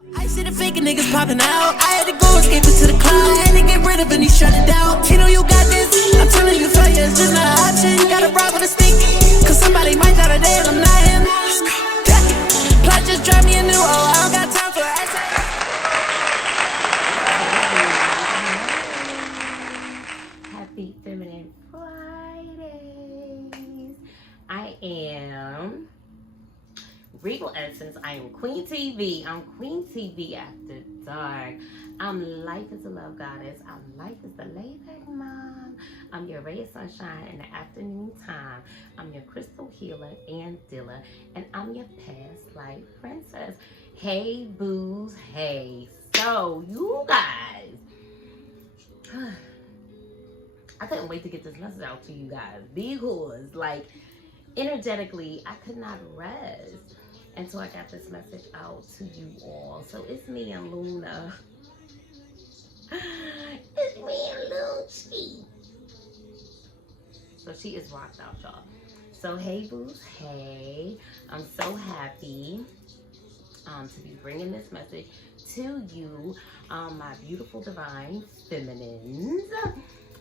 I see the fake niggas popping out. I had to go escape into the cloud. I had to get rid of any shut it down. Kiddo, you got this. I'm telling you, failure is just not an option. Gotta rock with a stick. Cause somebody might die today and I'm not him. Plot just drive me a new I don't got time for that. Happy Feminine Fridays. I am Regal Essence. I am QueenTv. I'm QueenTv After Dark. I'm Life is a Love Goddess. I'm Life is the Layback Mom. I'm your ray of sunshine in the afternoon time. I'm your crystal healer and dealer. And I'm your past life princess. Hey, boos. Hey. So, you guys. I couldn't wait to get this message out to you guys. Because, like, energetically, I could not rest until I got this message out to you all. So it's me and Luna. It's me and Lucci. So she is rocked out, y'all. So hey, boos, hey. I'm so happy to be bringing this message to you, my beautiful divine feminines.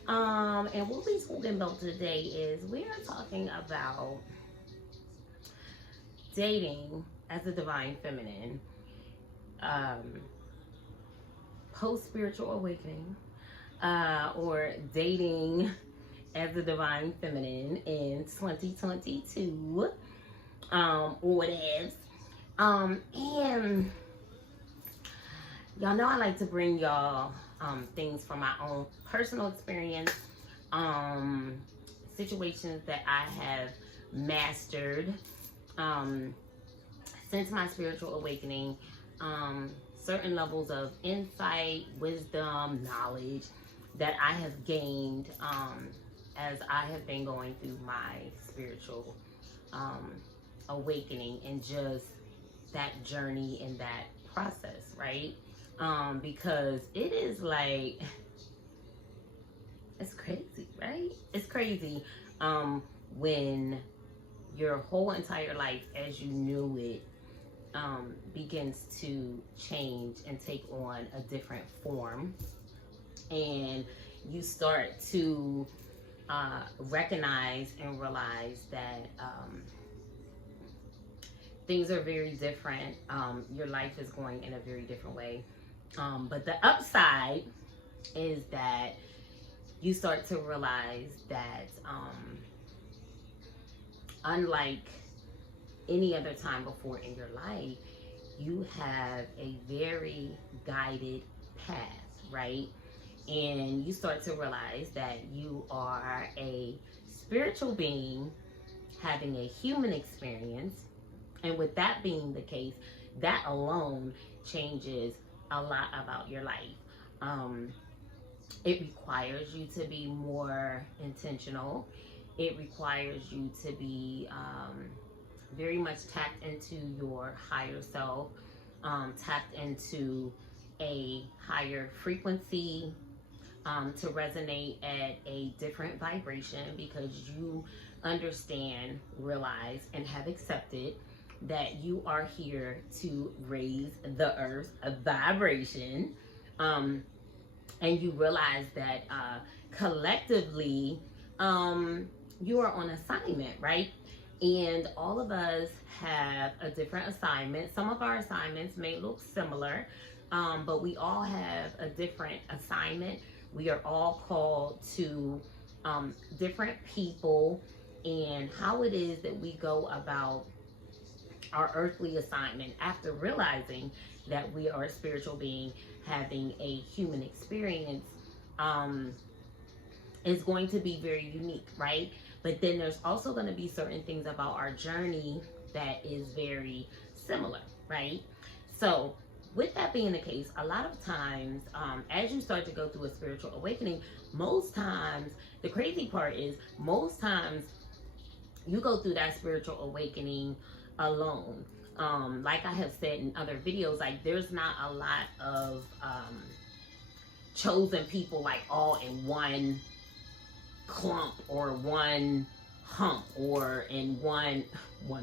And what we're talking about today is we are talking about dating as a divine feminine, post spiritual awakening, or dating as a divine feminine in 2022, or whatevs. And y'all know I like to bring y'all things from my own personal experience, situations that I have mastered since my spiritual awakening, certain levels of insight, wisdom, knowledge that I have gained as I have been going through my spiritual awakening and just that journey and that process, right? Because it is like, it's crazy, right? It's crazy when your whole entire life as you knew it begins to change and take on a different form, and you start to recognize and realize that things are very different. Your life is going in a very different way. But the upside is that you start to realize that unlike any other time before in your life, you have a very guided path, right? And you start to realize that you are a spiritual being having a human experience. And with that being the case, that alone changes a lot about your life. It requires you to be more intentional. It requires you to be very much tapped into your higher self, tapped into a higher frequency, to resonate at a different vibration, because you understand, realize, and have accepted that you are here to raise the earth's vibration. And you realize that collectively, you are on assignment, right? And all of us have a different assignment. Some of our assignments may look similar, but we all have a different assignment. We are all called to different people, and how it is that we go about our earthly assignment after realizing that we are a spiritual being having a human experience is going to be very unique, right? But then there's also going to be certain things about our journey that is very similar, right? So with that being the case, a lot of times as you start to go through a spiritual awakening, most times, the crazy part is most times you go through that spiritual awakening alone. Like I have said in other videos, like there's not a lot of chosen people like all in one clump or one hump or in one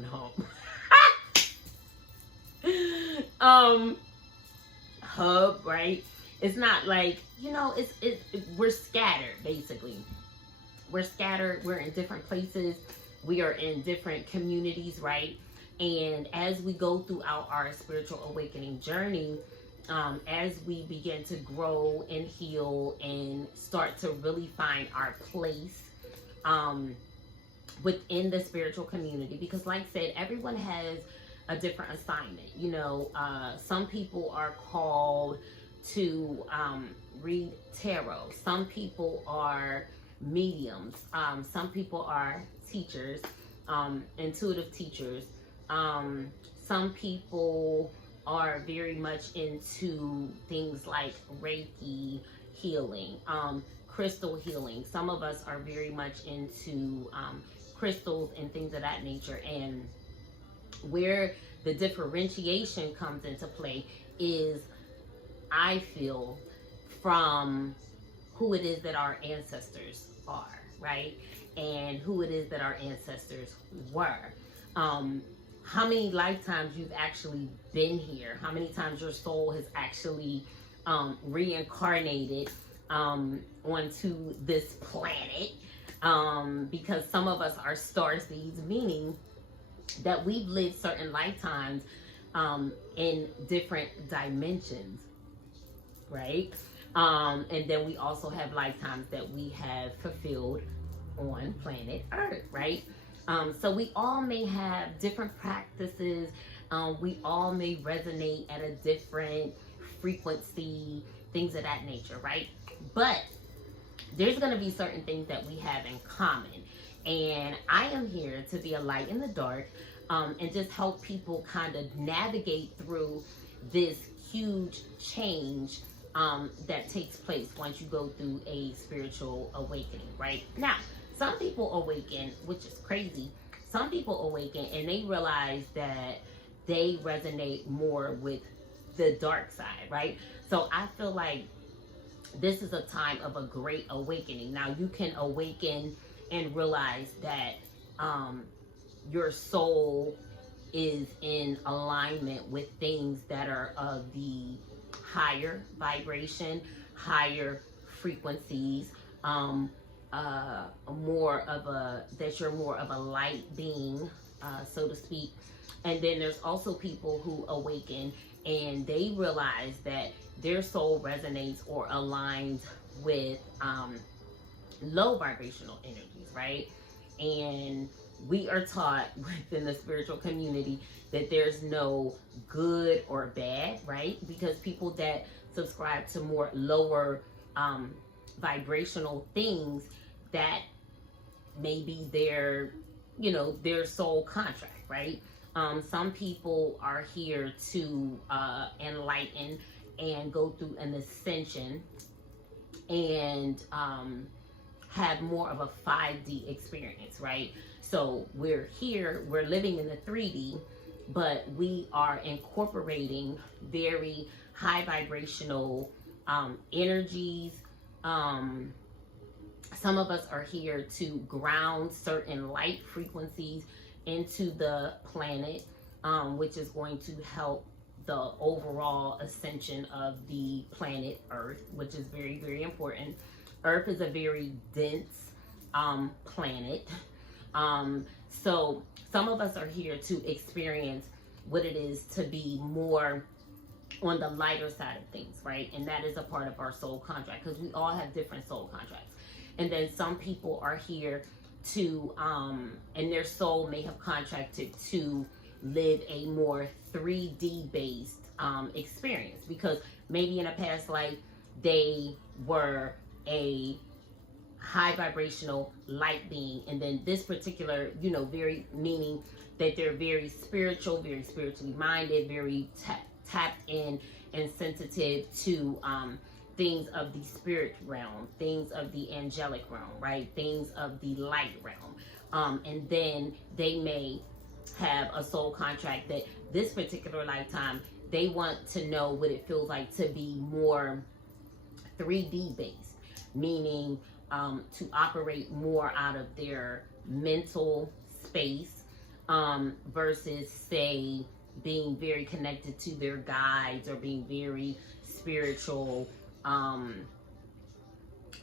hump. hub, right? It's not like, you know, we're scattered, basically. We're scattered. We're in different places. We are in different communities, right? And as we go throughout our spiritual awakening journey, as we begin to grow and heal and start to really find our place within the spiritual community, because like I said, everyone has a different assignment. You know, some people are called to read tarot. Some people are mediums. Some people are teachers, intuitive teachers. Some people are very much into things like Reiki healing, crystal healing. Some of us are very much into crystals and things of that nature. And where the differentiation comes into play is, I feel, from who it is that our ancestors are, right? And who it is that our ancestors were. How many lifetimes you've actually been here, how many times your soul has actually reincarnated onto this planet, because some of us are starseeds, meaning that we've lived certain lifetimes in different dimensions, right? And then we also have lifetimes that we have fulfilled on planet Earth, right? So we all may have different practices. We all may resonate at a different frequency, things of that nature, right? But there's going to be certain things that we have in common. And I am here to be a light in the dark, and just help people kind of navigate through this huge change that takes place once you go through a spiritual awakening, right? Now, some people awaken, which is crazy. Some people awaken and they realize that they resonate more with the dark side, right? So I feel like this is a time of a great awakening. Now, you can awaken and realize that your soul is in alignment with things that are of the higher vibration, higher frequencies, that you're more of a light being, so to speak. And then there's also people who awaken and they realize that their soul resonates or aligns with low vibrational energies, right? And we are taught within the spiritual community that there's no good or bad, right? Because people that subscribe to more lower vibrational things, that may be their, you know, their soul contract, right? Some people are here to enlighten and go through an ascension and have more of a 5D experience, right? So we're here, we're living in the 3D, but we are incorporating very high vibrational energies. Some of us are here to ground certain light frequencies into the planet, which is going to help the overall ascension of the planet Earth, which is very, very important. Earth is a very dense planet. So some of us are here to experience what it is to be more on the lighter side of things, right? And that is a part of our soul contract, because we all have different soul contracts. And then some people are here to, and their soul may have contracted to live a more 3D based experience, because maybe in a past life they were a high vibrational light being, and then this particular, you know, very meaning that they're very spiritual, very spiritually minded, very tapped in and sensitive to things of the spirit realm, things of the angelic realm, right? Things of the light realm. And then they may have a soul contract that this particular lifetime, they want to know what it feels like to be more 3D based, meaning to operate more out of their mental space versus, say, being very connected to their guides or being very spiritual.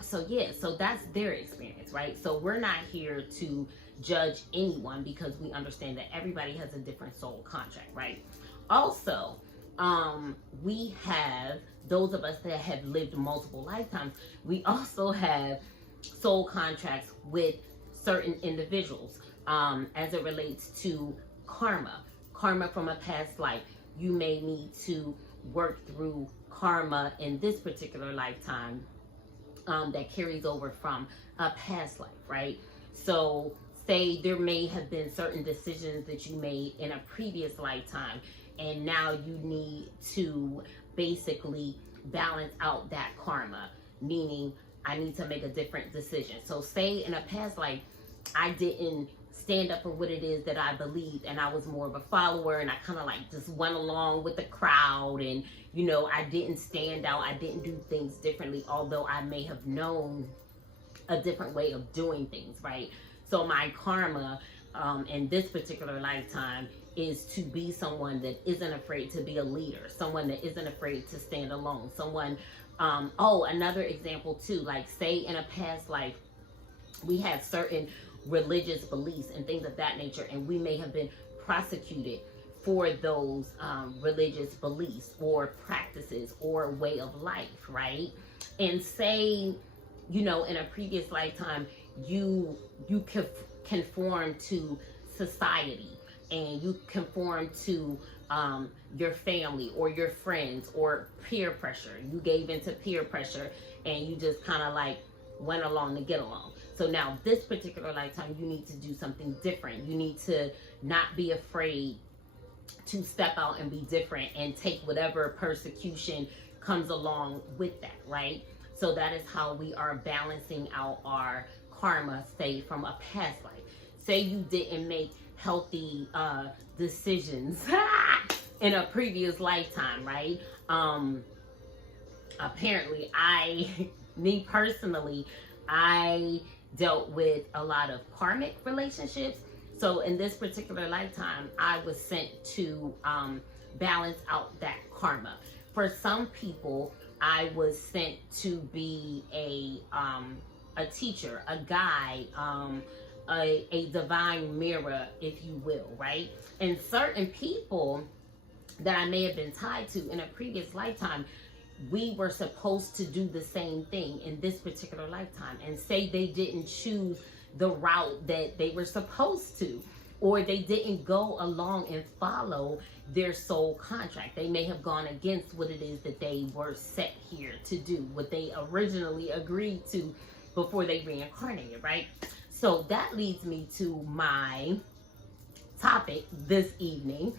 So yeah, so that's their experience, right? So we're not here to judge anyone because we understand that everybody has a different soul contract, right? Also, we have, those of us that have lived multiple lifetimes, we also have soul contracts with certain individuals as it relates to karma from a past life. You may need to work through karma in this particular lifetime that carries over from a past life, right? So say there may have been certain decisions that you made in a previous lifetime, and now you need to basically balance out that karma, meaning I need to make a different decision. So say in a past life, I didn't stand up for what it is that I believed, and I was more of a follower, and I kind of like just went along with the crowd, and you know, I didn't stand out, I didn't do things differently, although I may have known a different way of doing things, right? So my karma in this particular lifetime is to be someone that isn't afraid to be a leader, someone that isn't afraid to stand alone, someone, another example too, like say in a past life, we had certain religious beliefs and things of that nature, and we may have been prosecuted for those religious beliefs or practices or way of life, right? And say, you know, in a previous lifetime, you conform to society, and you conform to your family or your friends or peer pressure. You gave into peer pressure, and you just kind of like went along to get along. So now this particular lifetime, you need to do something different. You need to not be afraid to step out and be different and take whatever persecution comes along with that, right? So that is how we are balancing out our karma, say from a past life. Say you didn't make healthy decisions in a previous lifetime, right? Apparently me personally, I dealt with a lot of karmic relationships. So in this particular lifetime, I was sent to balance out that karma. For some people, I was sent to be a teacher, a guide, a divine mirror, if you will, right? And certain people that I may have been tied to in a previous lifetime, we were supposed to do the same thing in this particular lifetime. And say they didn't choose the route that they were supposed to, or they didn't go along and follow their soul contract. They may have gone against what it is that they were set here to do, what they originally agreed to before they reincarnated, right? So that leads me to my topic this evening.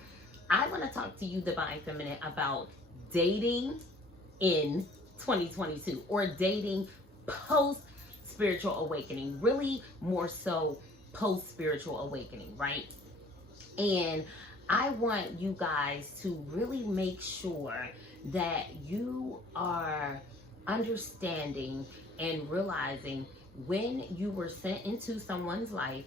I want to talk to you, Divine Feminine, about dating in 2022, or dating post spiritual awakening, really more so post spiritual awakening, right? And I want you guys to really make sure that you are understanding and realizing when you were sent into someone's life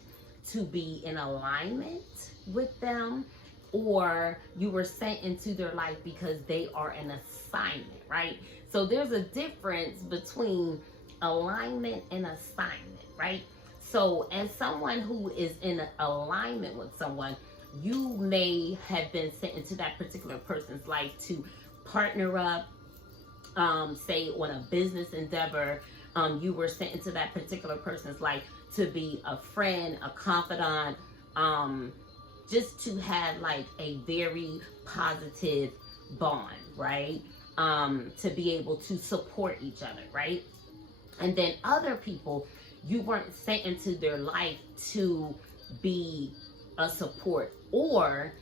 to be in alignment with them, or you were sent into their life because they are an assignment, right? So there's a difference between alignment and assignment, right? So as someone who is in alignment with someone, you may have been sent into that particular person's life to partner up, say on a business endeavor. You were sent into that particular person's life to be a friend, a confidant, just to have like a very positive bond, right? To be able to support each other, right? And then other people, you weren't sent into their life to be a support or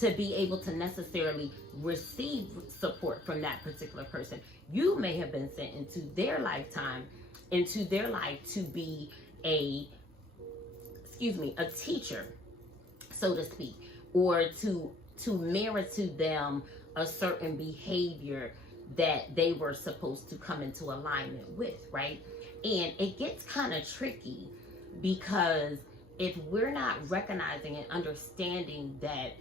to be able to necessarily receive support from that particular person. You may have been sent into their lifetime, into their life to be a teacher, so to speak, or to mirror to them a certain behavior that they were supposed to come into alignment with, right? And it gets kind of tricky because if we're not recognizing and understanding that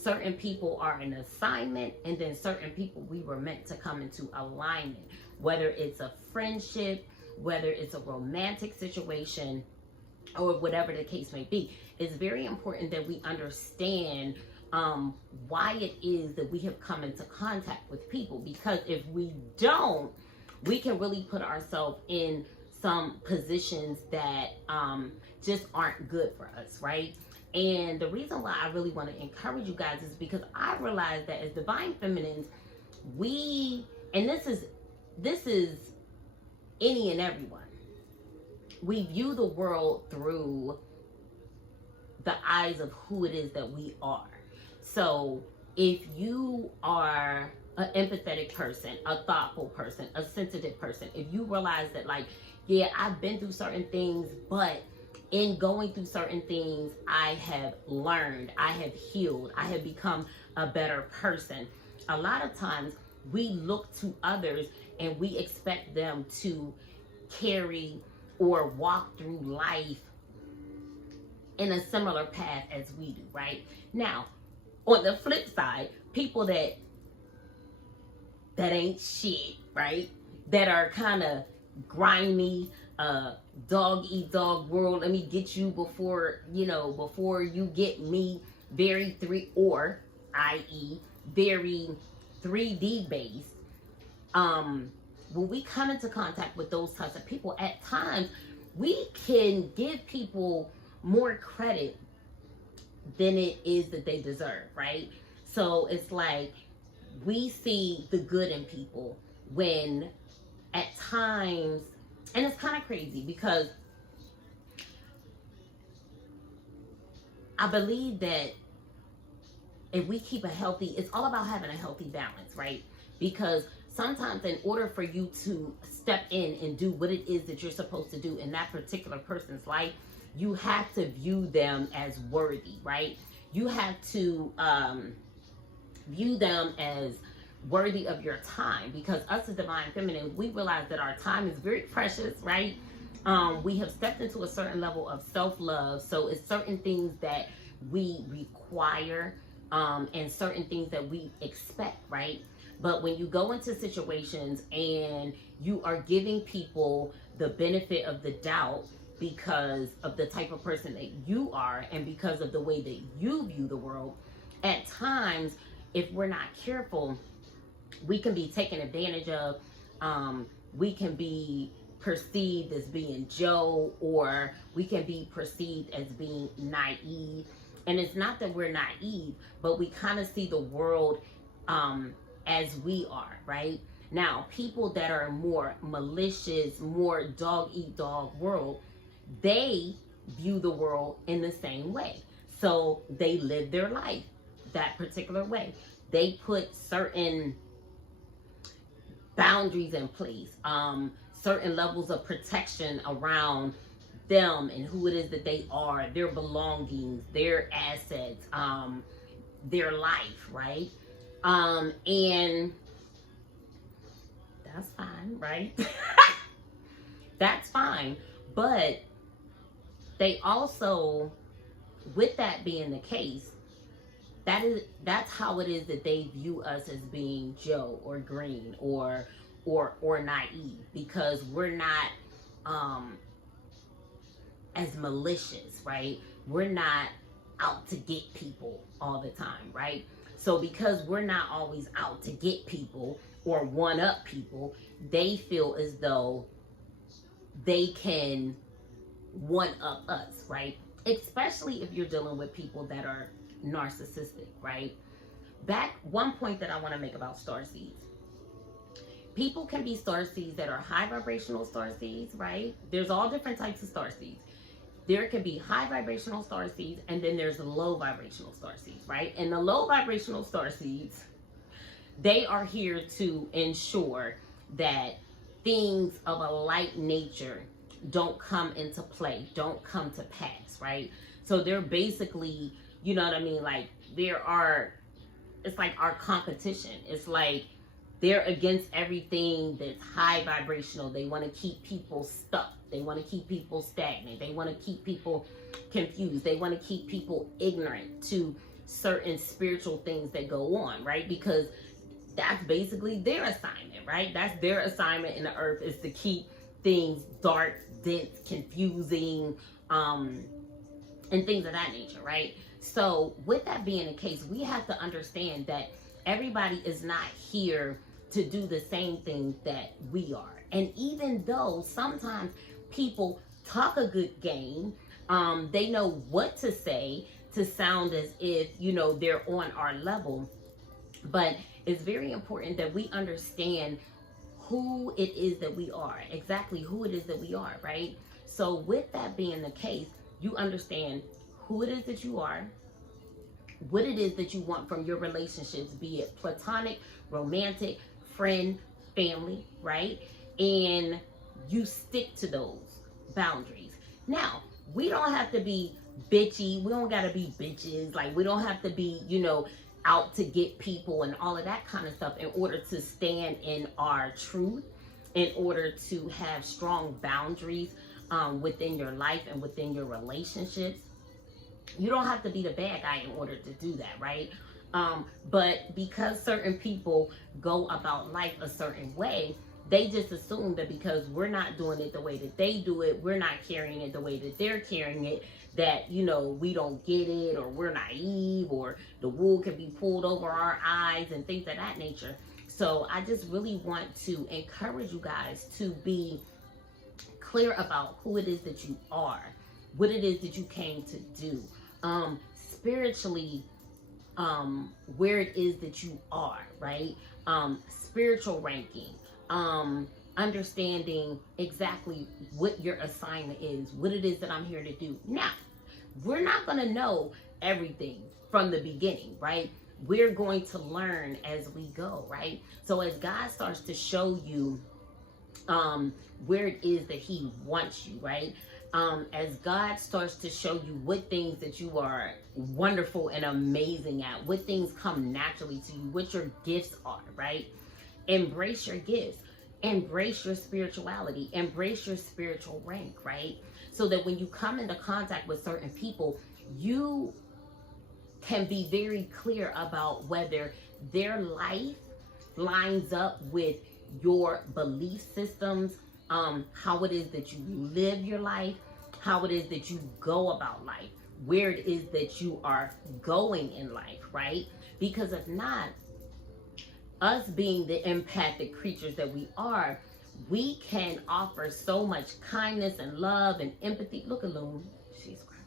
certain people are an assignment, and then certain people we were meant to come into alignment, whether it's a friendship, whether it's a romantic situation, or whatever the case may be. It's very important that we understand why it is that we have come into contact with people, because if we don't, we can really put ourselves in some positions that just aren't good for us, right? And the reason why I really want to encourage you guys is because I realize that as divine feminines, and this is any and everyone, we view the world through the eyes of who it is that we are. So if you are an empathetic person, a thoughtful person, a sensitive person, if you realize that, like, yeah, I've been through certain things, but in going through certain things, I have learned, I have healed, I have become a better person. A lot of times we look to others and we expect them to carry or walk through life in a similar path as we do, right? Now, on the flip side, people that ain't shit, right? That are kind of grimy, dog eat dog world. Let me get you before you get me. Very i.e. very 3D based. When we come into contact with those types of people, at times we can give people more credit than it is that they deserve, right? So it's like we see the good in people when at times, and it's kind of crazy because I believe that if we keep it's all about having a healthy balance, right? Because sometimes in order for you to step in and do what it is that you're supposed to do in that particular person's life, you have to view them as worthy, right? You have to view them as worthy of your time, because us as divine feminine, we realize that our time is very precious, right? We have stepped into a certain level of self-love, so it's certain things that we require and certain things that we expect, right? But when you go into situations and you are giving people the benefit of the doubt because of the type of person that you are and because of the way that you view the world, at times, if we're not careful, we can be taken advantage of. We can be perceived as being Joe, or we can be perceived as being naive. And it's not that we're naive, but we kind of see the world as we are, right? Now, people that are more malicious, more dog eat dog world, they view the world in the same way. So they live their life that particular way. They put certain boundaries in place, certain levels of protection around them and who it is that they are, their belongings, their assets, their life, right? And that's fine, right? That's fine. But they also, with that being the case, that's how it is that they view us as being Joe or green or naive, because we're not as malicious, right? We're not out to get people all the time, right? So because we're not always out to get people or one up people, they feel as though they can one up us, right? Especially if you're dealing with people that are narcissistic, right? One point that I want to make about starseeds. People can be starseeds that are high vibrational starseeds, right? There's all different types of starseeds. There can be high vibrational starseeds, and then there's low vibrational starseeds, right? And the low vibrational starseeds, they are here to ensure that things of a light nature don't come into play, don't come to pass, right? So they're basically, you know what I mean? Like it's like our competition. It's like they're against everything that's high vibrational. They want to keep people stuck. They want to keep people stagnant. They want to keep people confused. They want to keep people ignorant to certain spiritual things that go on, right? Because that's basically their assignment, right? That's their assignment in the earth, is to keep things dark, dense, confusing, and things of that nature, right? So with that being the case, we have to understand that everybody is not here to do the same thing that we are. And even though sometimes people talk a good game, they know what to say to sound as if, you know, they're on our level. But it's very important that we understand who it is that we are, exactly who it is that we are, right? So with that being the case, you understand who it is that you are, what it is that you want from your relationships, be it platonic, romantic, friend, family, right? And you stick to those boundaries. Now, we don't have to be bitchy. We don't got to be bitches. Like, we don't have to be, you know, out to get people and all of that kind of stuff in order to stand in our truth, in order to have strong boundaries within your life and within your relationships. You don't have to be the bad guy in order to do that, right? But because certain people go about life a certain way, they just assume that because we're not doing it the way that they do it, we're not carrying it the way that they're carrying it, that, you know, we don't get it, or we're naive, or the wool can be pulled over our eyes and things of that nature. So I just really want to encourage you guys to be clear about who it is that you are, what it is that you came to do, spiritually, where it is that you are, right? Spiritual ranking, understanding exactly what your assignment is, what it is that I'm here to do. Now, we're not going to know everything from the beginning, right? We're going to learn as we go, right? So as God starts to show you where it is that he wants you, right? As God starts to show you what things that you are wonderful and amazing at, what things come naturally to you, what your gifts are, right? Embrace your gifts, embrace your spirituality, embrace your spiritual rank, right? So that when you come into contact with certain people, you can be very clear about whether their life lines up with your belief systems, how it is that you live your life, how it is that you go about life, where it is that you are going in life, right? Because if not, us being the empathic creatures that we are, we can offer so much kindness and love and empathy. Look at Loon. She's crazy.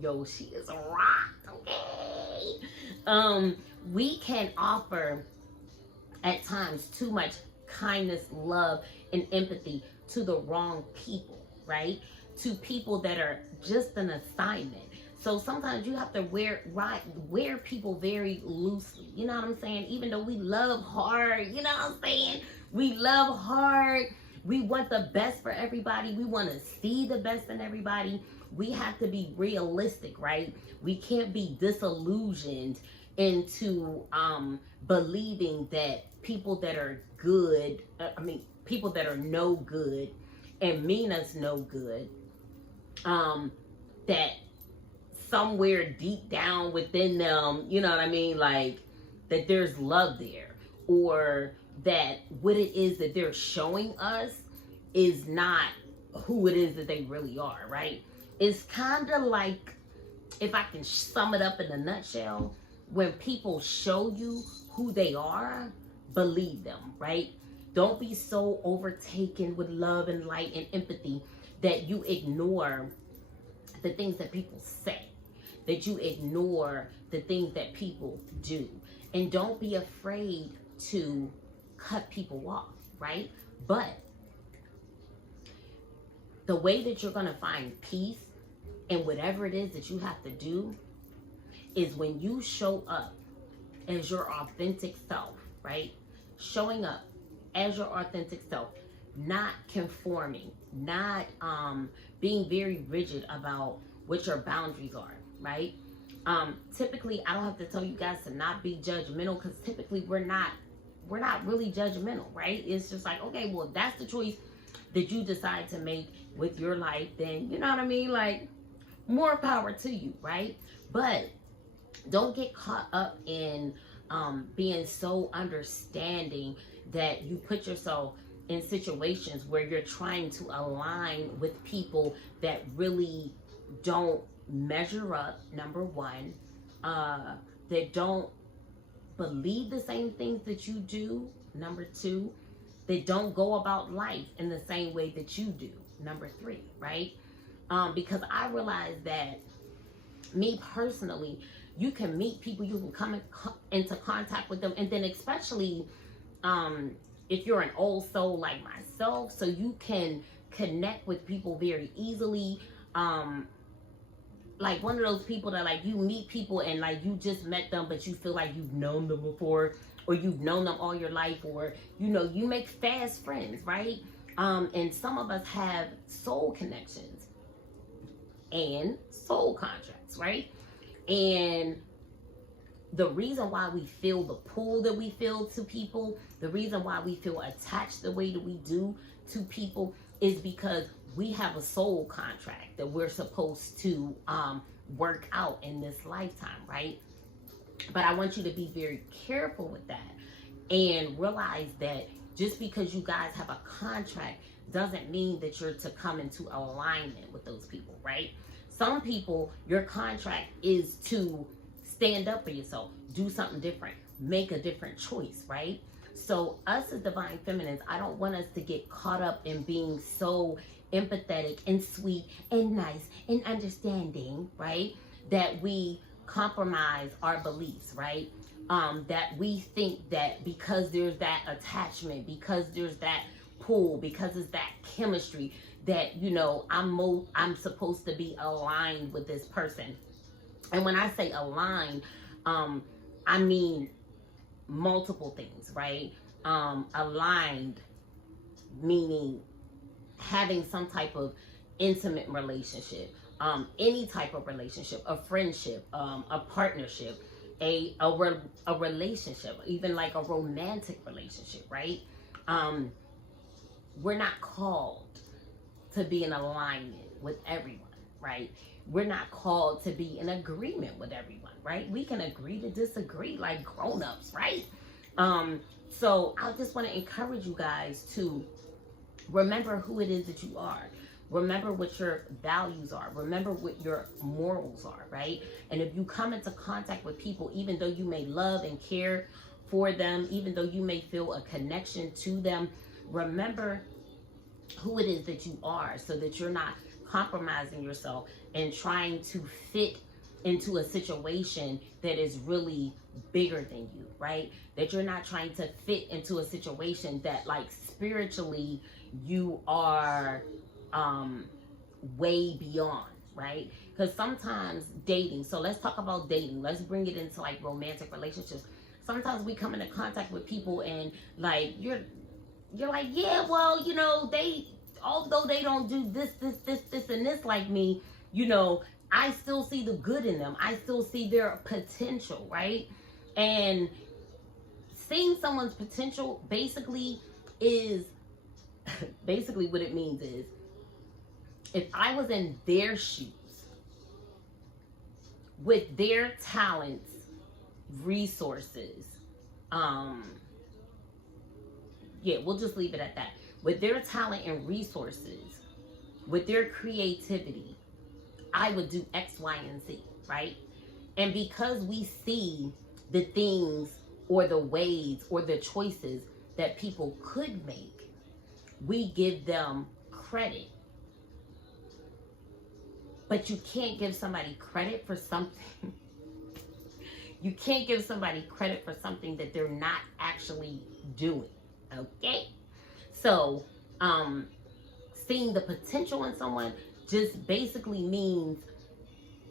Yo, she is a rock, okay? We can offer at times too much kindness, love, and empathy to the wrong people, right? To people that are just an assignment. So sometimes you have to wear people very loosely. You know what I'm saying? Even though we love hard, you know what I'm saying? We love hard. We want the best for everybody. We want to see the best in everybody. We have to be realistic, right? We can't be disillusioned into believing that people that are good, people that are no good and mean us no good, that somewhere deep down within them, you know what I mean? Like, that there's love there, or that what it is that they're showing us is not who it is that they really are, right? It's kind of like, if I can sum it up in a nutshell, when people show you who they are, believe them, right? Don't be so overtaken with love and light and empathy that you ignore the things that people say, that you ignore the things that people do. And don't be afraid to cut people off, right? But the way that you're going to find peace in whatever it is that you have to do is when you show up as your authentic self, right? Showing up as your authentic self, not conforming, not being very rigid about what your boundaries are, right? Typically, I don't have to tell you guys to not be judgmental, because typically we're not really judgmental, right? It's just like, okay, well, that's the choice that you decide to make with your life, then, you know what I mean? Like, more power to you, right? But don't get caught up in being so understanding that you put yourself in situations where you're trying to align with people that really don't measure up, number one, that don't believe the same things that you do, number two, they don't go about life in the same way that you do, number three, right? Because I realized that, me personally, you can meet people, you can come into contact with them, and then especially if you're an old soul like myself, so you can connect with people very easily. Like one of those people that like you meet people and like you just met them, but you feel like you've known them before, or you've known them all your life, or you make fast friends, right? And some of us have soul connections and soul contracts, right? And the reason why we feel the pull that we feel to people, the reason why we feel attached the way that we do to people, is because we have a soul contract that we're supposed to work out in this lifetime, right? But I want you to be very careful with that and realize that just because you guys have a contract doesn't mean that you're to come into alignment with those people, right? Some people, your contract is to stand up for yourself, do something different, make a different choice, right? So us as divine feminines, I don't want us to get caught up in being so empathetic and sweet and nice and understanding, right? That we compromise our beliefs, right? That we think that because there's that attachment, because there's that pull, because it's that chemistry, that I'm supposed to be aligned with this person. And when I say aligned, I mean multiple things, right? Aligned meaning having some type of intimate relationship, any type of relationship, a friendship, a partnership, a relationship, even like a romantic relationship, right? We're not called to be in alignment with everyone, right? We're not called to be in agreement with everyone, right? We can agree to disagree like grown-ups, right? So I just want to encourage you guys to remember who it is that you are. Remember what your values are. Remember what your morals are, right? And if you come into contact with people, even though you may love and care for them, even though you may feel a connection to them, remember who it is that you are, so that you're not compromising yourself and trying to fit into a situation that is really bigger than you, right? That you're not trying to fit into a situation that like spiritually you are way beyond, right? Because sometimes dating, so let's talk about dating, let's bring it into like romantic relationships. Sometimes we come into contact with people and like you're like, yeah, well, they, although they don't do this and this like me, I still see the good in them. I still see their potential, right? And seeing someone's potential basically what it means is, if I was in their shoes with their talents, resources, we'll just leave it at that. With their talent and resources, with their creativity, I would do X, Y, and Z, right? And because we see the things or the ways or the choices that people could make, we give them credit. But you can't give somebody credit for something. You can't give somebody credit for something that they're not actually doing. Okay? So, seeing the potential in someone just basically means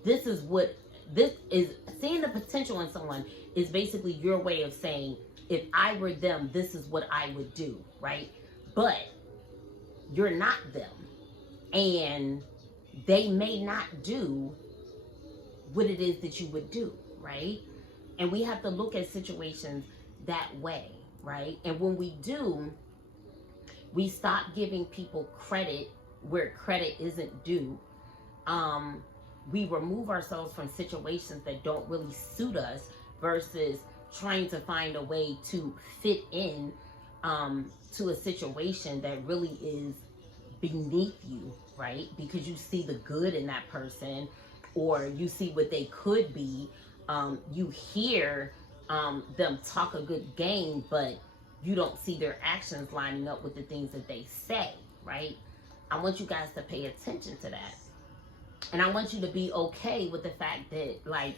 seeing the potential in someone is basically your way of saying, if I were them, this is what I would do, right? But you're not them, and they may not do what it is that you would do, right? And we have to look at situations that way, right? And when we do, we stop giving people credit where credit isn't due. we remove ourselves from situations that don't really suit us versus trying to find a way to fit in to a situation that really is beneath you, right? Because you see the good in that person, or you see what they could be. You hear them talk a good game, but you don't see their actions lining up with the things that they say, right? I want you guys to pay attention to that. And I want you to be okay with the fact that, like,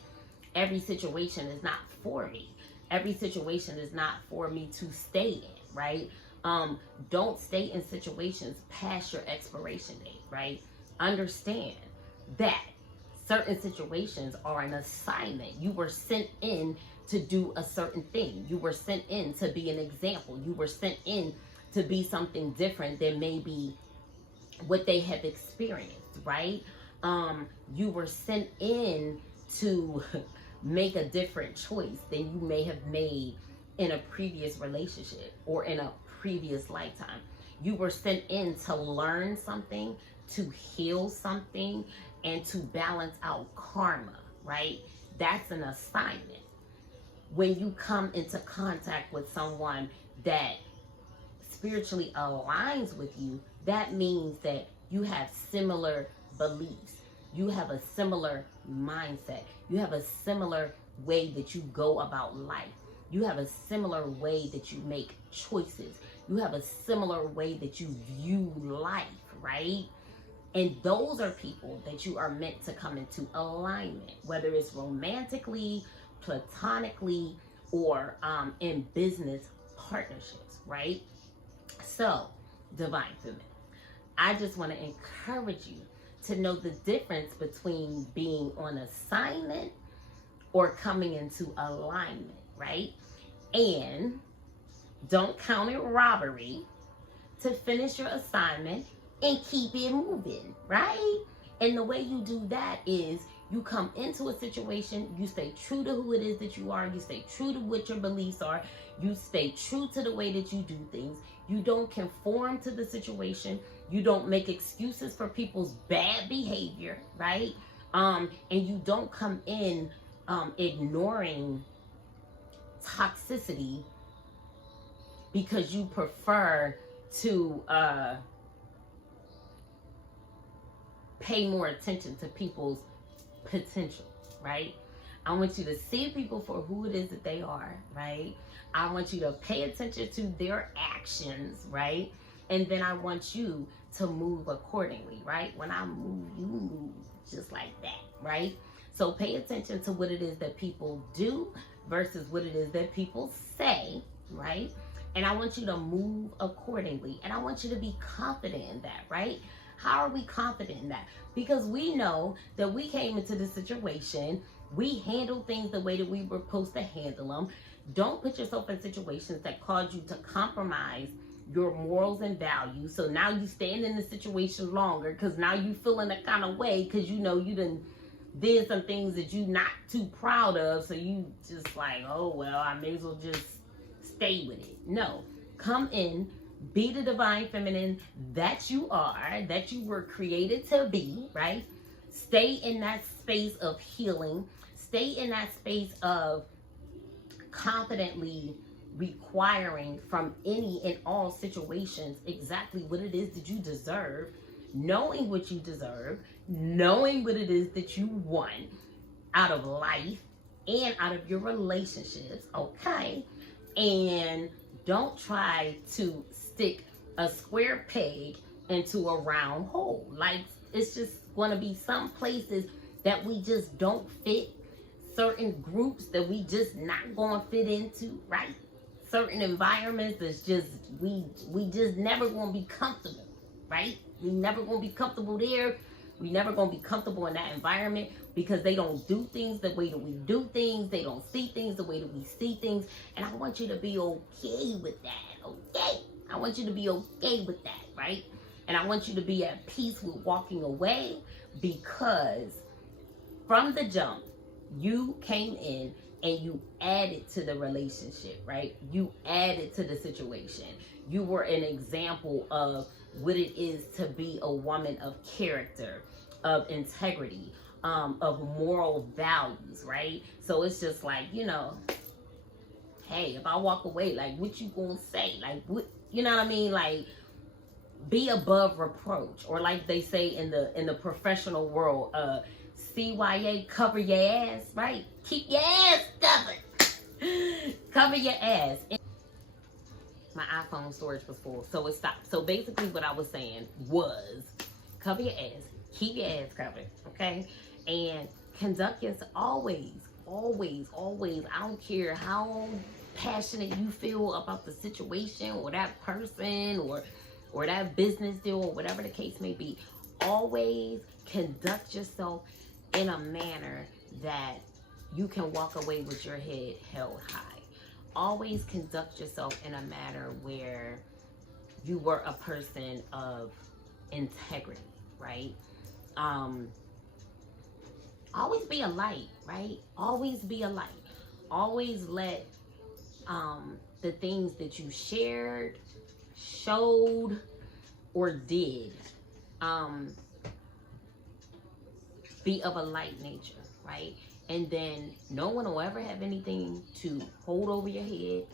every situation is not for me. Every situation is not for me to stay in, right? Don't stay in situations past your expiration date, right? Understand that certain situations are an assignment. You were sent in to do a certain thing. You were sent in to be an example. You were sent in to be something different than maybe what they have experienced, right? You were sent in to make a different choice than you may have made in a previous relationship or in a previous lifetime. You were sent in to learn something, to heal something, and to balance out karma, right? That's an assignment. When you come into contact with someone that spiritually aligns with you, that means that you have similar beliefs. You have a similar mindset. You have a similar way that you go about life. You have a similar way that you make choices. You have a similar way that you view life, right? And those are people that you are meant to come into alignment, whether it's romantically, platonically, or in business partnerships, right? So, Divine Feminine, I just want to encourage you to know the difference between being on assignment or coming into alignment, right? And don't count it robbery to finish your assignment and keep it moving, right? And the way you do that is you come into a situation, you stay true to who it is that you are, you stay true to what your beliefs are, you stay true to the way that you do things, you don't conform to the situation, you don't make excuses for people's bad behavior, right? And you don't come in ignoring toxicity because you prefer to pay more attention to people's potential, right? I want you to see people for who it is that they are, right? I want you to pay attention to their actions, right? And then I want you to move accordingly, right? When I move, you move just like that, right? So pay attention to what it is that people do versus what it is that people say, right? And I want you to move accordingly. And I want you to be confident in that, right? How are we confident in that? Because we know that we came into this situation, we handled things the way that we were supposed to handle them. Don't put yourself in situations that cause you to compromise your morals and values. So now you stand in the situation longer because now you feeling that kind of way because you know you did some things that you not too proud of. So you just like, oh, well, I may as well just stay with it. No, come in. Be the divine feminine that you are, that you were created to be, right? Stay in that space of healing. Stay in that space of confidently requiring from any and all situations exactly what it is that you deserve, knowing what you deserve, knowing what it is that you want out of life and out of your relationships, okay? And don't try to stick a square peg into a round hole. Like, it's just going to be some places that we just don't fit, certain groups that we just not going to fit into, right? Certain environments that's just, we just never going to be comfortable, right? We never going to be comfortable there. We never going to be comfortable in that environment because they don't do things the way that we do things. They don't see things the way that we see things. And I want you to be okay with that, okay? I want you to be okay with that, right? And I want you to be at peace with walking away because from the jump, you came in and you added to the relationship, right? You added to the situation. You were an example of what it is to be a woman of character, of integrity, of moral values, right? So it's just like, you know, hey, if I walk away, like, what you gonna say? Like, what, you know what I mean? Like, be above reproach, or like they say in the professional world, CYA, cover your ass, right? Keep your ass covered. Cover your ass. My iPhone storage was full, so it stopped. So basically what I was saying was, cover your ass, keep your ass covered, okay? And conduct yourself always. I don't care how passionate you feel about the situation or that person or that business deal or whatever the case may be. Always conduct yourself in a manner that you can walk away with your head held high. Always conduct yourself in a manner where you were a person of integrity, right? Always be a light, right? Always be a light. Always let the things that you shared, showed, or did be of a light nature, right? And then no one will ever have anything to hold over your head,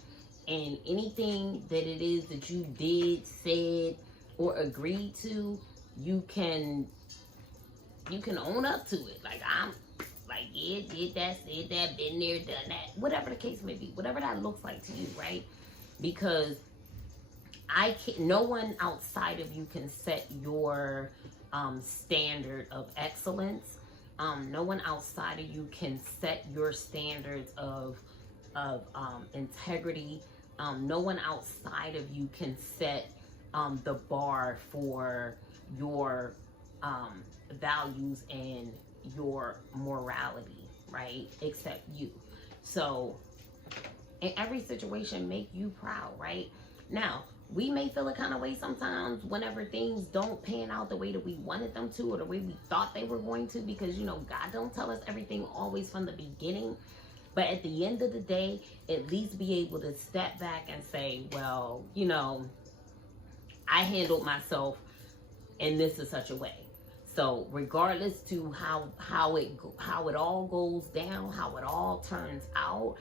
and anything that it is that you did, said, or agreed to, you can own up to it. Like, I'm like, yeah, did that, said that, been there, done that, whatever the case may be, whatever that looks like to you, right? Because no one outside of you can set your standard of excellence. No one outside of you can set your standards of integrity. No one outside of you can set the bar for your values and your morality, right? Except you. So in every situation, make you proud, right? Now, we may feel a kind of way sometimes whenever things don't pan out the way that we wanted them to, or the way we thought they were going to, because, you know, God don't tell us everything always from the beginning. But at the end of the day, at least be able to step back and say, well, you know, I handled myself in this is such a way. So regardless to how it all goes down, how it all turns out,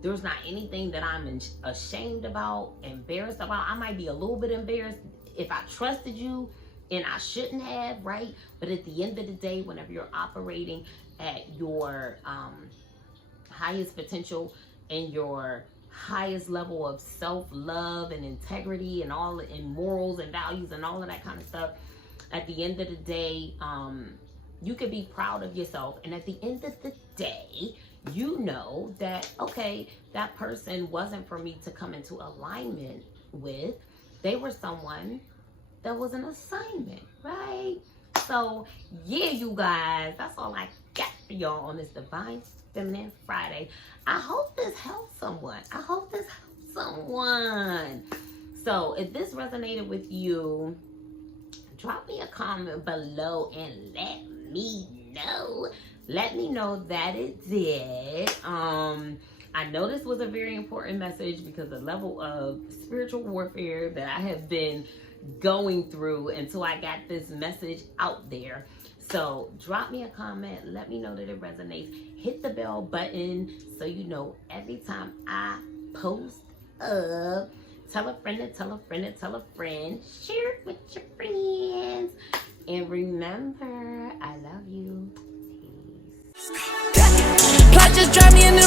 there's not anything that I'm ashamed about, embarrassed about. I might be a little bit embarrassed if I trusted you and I shouldn't have, right? But at the end of the day, whenever you're operating at your highest potential and your highest level of self-love and integrity and all, and morals and values and all of that kind of stuff, at the end of the day, you can be proud of yourself. And at the end of the day, you know that, okay, that person wasn't for me to come into alignment with. They were someone that was an assignment, right? So, yeah, you guys, that's all I got for y'all on this Divine Feminine Friday. I hope this helps someone. So, if this resonated with you, drop me a comment below and let me know. Let me know that it did. I know this was a very important message because the level of spiritual warfare that I have been going through until I got this message out there. So drop me a comment. Let me know that it resonates. Hit the bell button so you know every time I post up. Tell a friend to tell a friend to tell a friend. Share it with your friends. And remember, I love you. Peace. Plot just dropped me a new